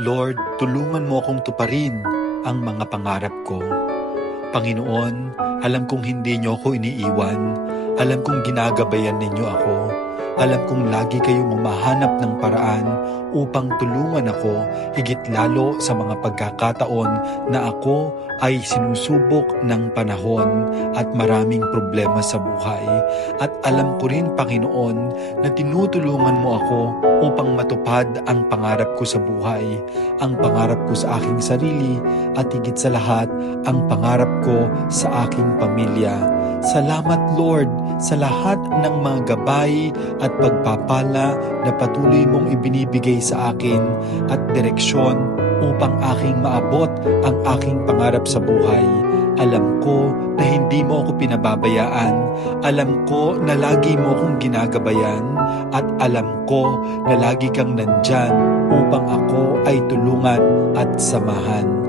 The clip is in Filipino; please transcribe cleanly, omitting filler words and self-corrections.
Lord, tulungan mo akong tuparin ang mga pangarap ko. Panginoon, alam kong hindi niyo ako iniiwan. Alam kong ginagabayan ninyo ako. Alam kong lagi kayong humahanap ng paraan upang tulungan ako, higit lalo sa mga pagkakataon na ako ay sinusubok ng panahon at maraming problema sa buhay. At alam ko rin, Panginoon, na tinutulungan mo ako upang matupad ang pangarap ko sa buhay, ang pangarap ko sa aking sarili, at higit sa lahat, ang pangarap ko sa aking pamilya. Salamat, Lord, sa lahat ng mga gabay at pagpapala na patuloy mong ibinibigay sa akin at direksyon upang aking maabot ang aking pangarap sa buhay. Alam ko na hindi mo ako pinababayaan. Alam ko na lagi mo akong ginagabayan. At alam ko na lagi kang nandyan upang ako ay tulungan at samahan.